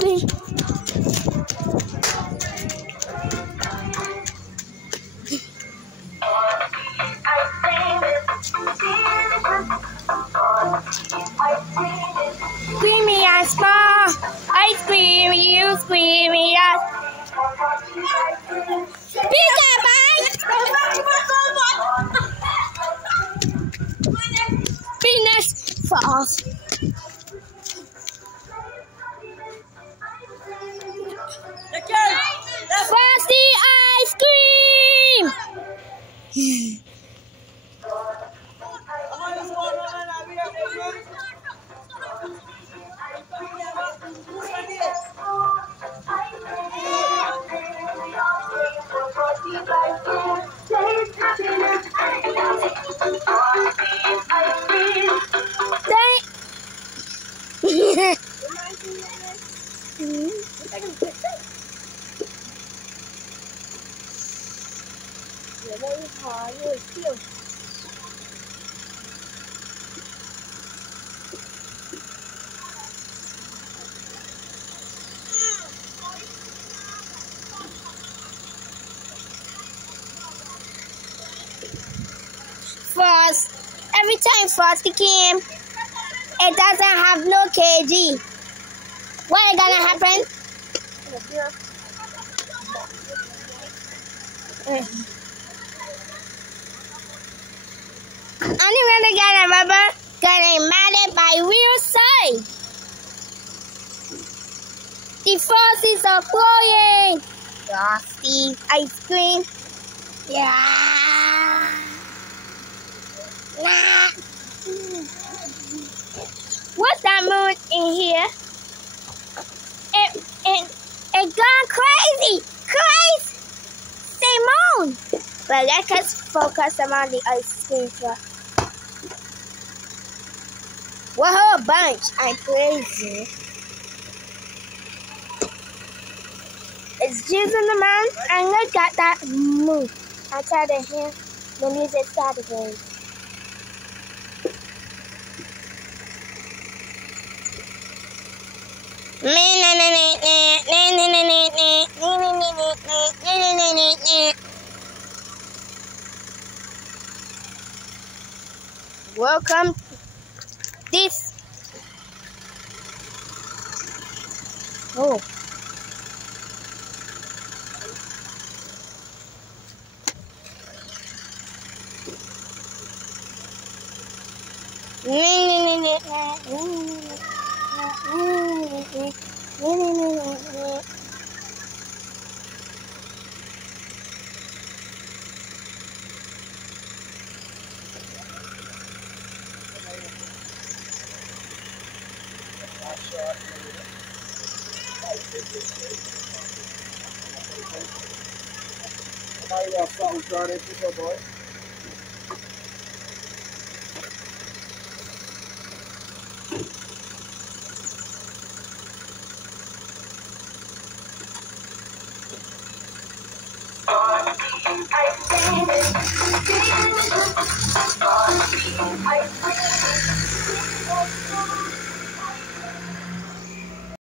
cream. Creamy as bar, ice cream, you screamy as. Pizza bite. Penis falls. Frosty ice cream. Frost. Every time Frosty came, it doesn't have no KG. What is gonna happen? Anyone that got a rubber getting mad by real side. The Frosties are flying. Frosty ice cream. Yeah. Nah. What's that moon in here? It gone crazy. Crazy. Same moon. But let us focus on the ice cream truck. What whole bunch? I'm crazy. It's Juice in the man, and look at that move. I try to hear the music start again. Welcome this. Oh.